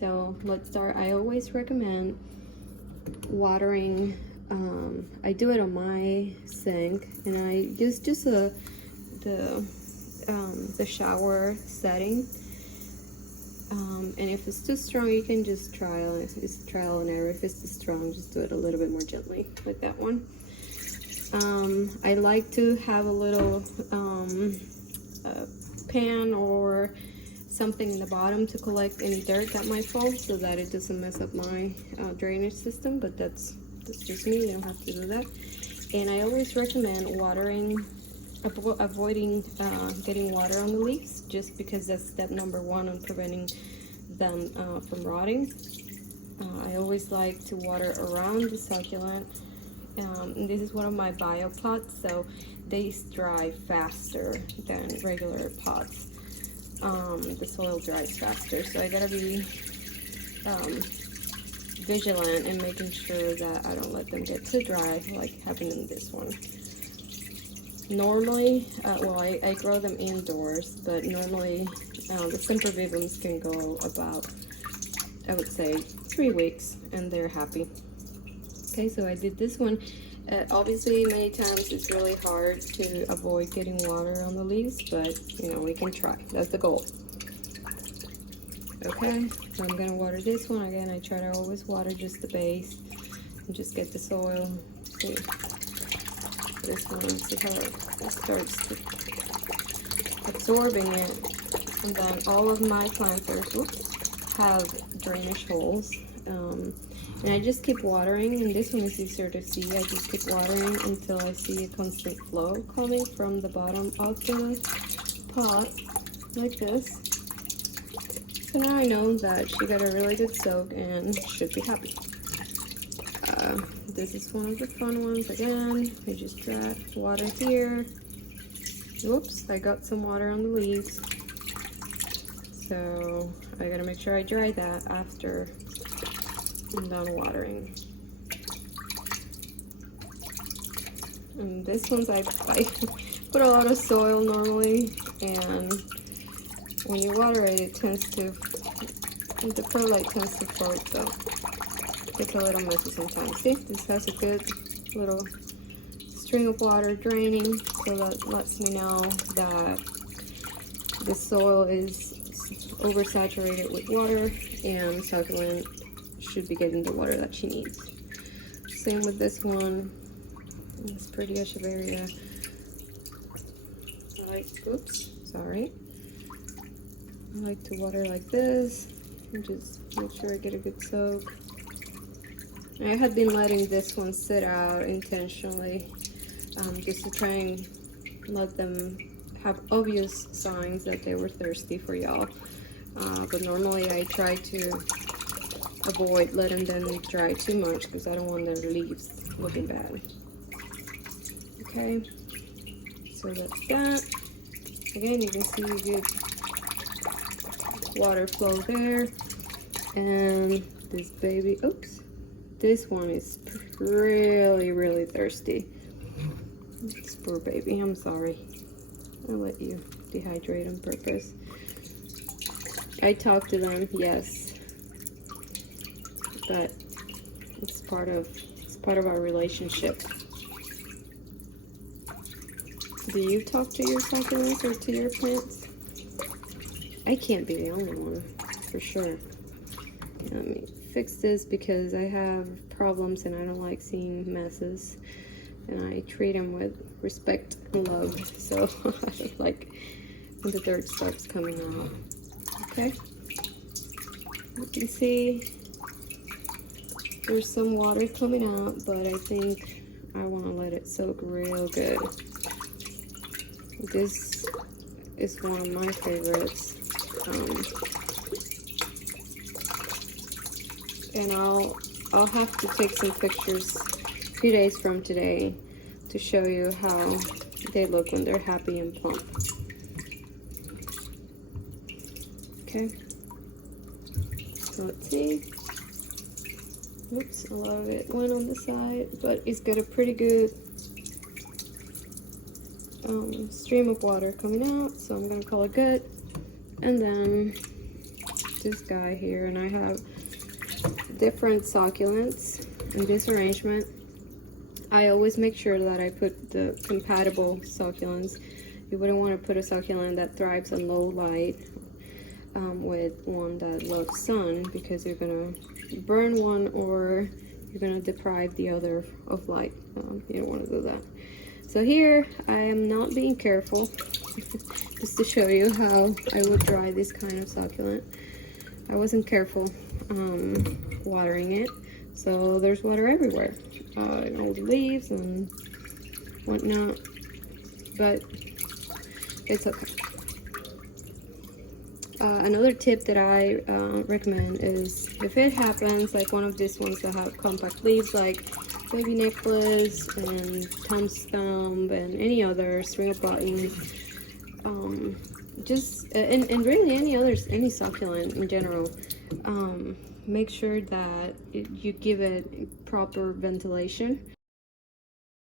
So let's start. I always recommend watering. I do it on my sink, and I use just the shower setting. And if it's too strong, you can just trial. It's trial and error. If it's too strong, just do it a little bit more gently, like that one. I like to have a little pan or something in the bottom to collect any dirt that might fall, so that it doesn't mess up my drainage system. But that's just me. You don't have to do that. And I always recommend avoiding getting water on the leaves, just because that's step number one on preventing them from rotting. I always like to water around the succulent. And this is one of my bio pots, so they dry faster than regular pots. The soil dries faster, so I gotta be vigilant in making sure that I don't let them get too dry, like happened in this one. Normally, I grow them indoors, but normally the sempervivums can go about, I would say, 3 weeks, and they're happy. Okay, so I did this one. Obviously, many times it's really hard to avoid getting water on the leaves, but you know, we can try. That's the goal. Okay, so I'm gonna water this one again. I try to always water just the base and just get the soil. See this one, see how it starts to absorbing it. And then all of my planters have drainage holes. And I just keep watering, and this one is easier to see. I just keep watering until I see a constant flow coming from the bottom of the pot, like this. So now I know that she got a really good soak and should be happy. This is one of the fun ones again. I just dry water here. Whoops, I got some water on the leaves. So I gotta make sure I dry that after I'm done watering. And this one's I put a lot of soil normally, and when you water it, it tends to, the perlite tends to float, so it's a little messy sometimes. See, this has a good little string of water draining, so that lets me know that the soil is oversaturated with water, and succulent should be getting the water that she needs. Same with this one. It's pretty echeveria. I like to water like this and just make sure I get a good soak. I had been letting this one sit out intentionally, just to try and let them have obvious signs that they were thirsty for y'all. But normally I try to avoid letting them dry too much, because I don't want their leaves looking bad. Okay, so that's that. Again, you can see a good water flow there. And this baby, oops, this one is really thirsty. This poor baby, I'm sorry. I'll let you dehydrate on purpose. I talk to them, yes, but it's part of our relationship. Do you talk to your succulents or to your plants? I can't be the only one, for sure. Let me fix this because I have problems and I don't like seeing messes. And I treat them with respect and love, so I don't like when the dirt starts coming out. Okay? You can see there's some water coming out, but I think I want to let it soak real good. This is one of my favorites. And I'll have to take some pictures 2 days from today to show you how they look when they're happy and plump. Okay, so let's see. Oops, a lot of it went on the side, but it's got a pretty good stream of water coming out, so I'm gonna call it good. And then this guy here, and I have different succulents in this arrangement. I always make sure that I put the compatible succulents. You wouldn't want to put a succulent that thrives on low light with one that loves sun, because you're gonna burn one or you're gonna deprive the other of light. You don't want to do that. So here I am not being careful, just to show you how I would dry this kind of succulent. I wasn't careful watering it, so there's water everywhere, all the leaves and whatnot, but it's okay. Another tip that I recommend is, if it happens, like one of these ones that have compact leaves, like baby necklace and Tom's thumb and any other string of buttons, just and really any succulent in general, make sure that you give it proper ventilation.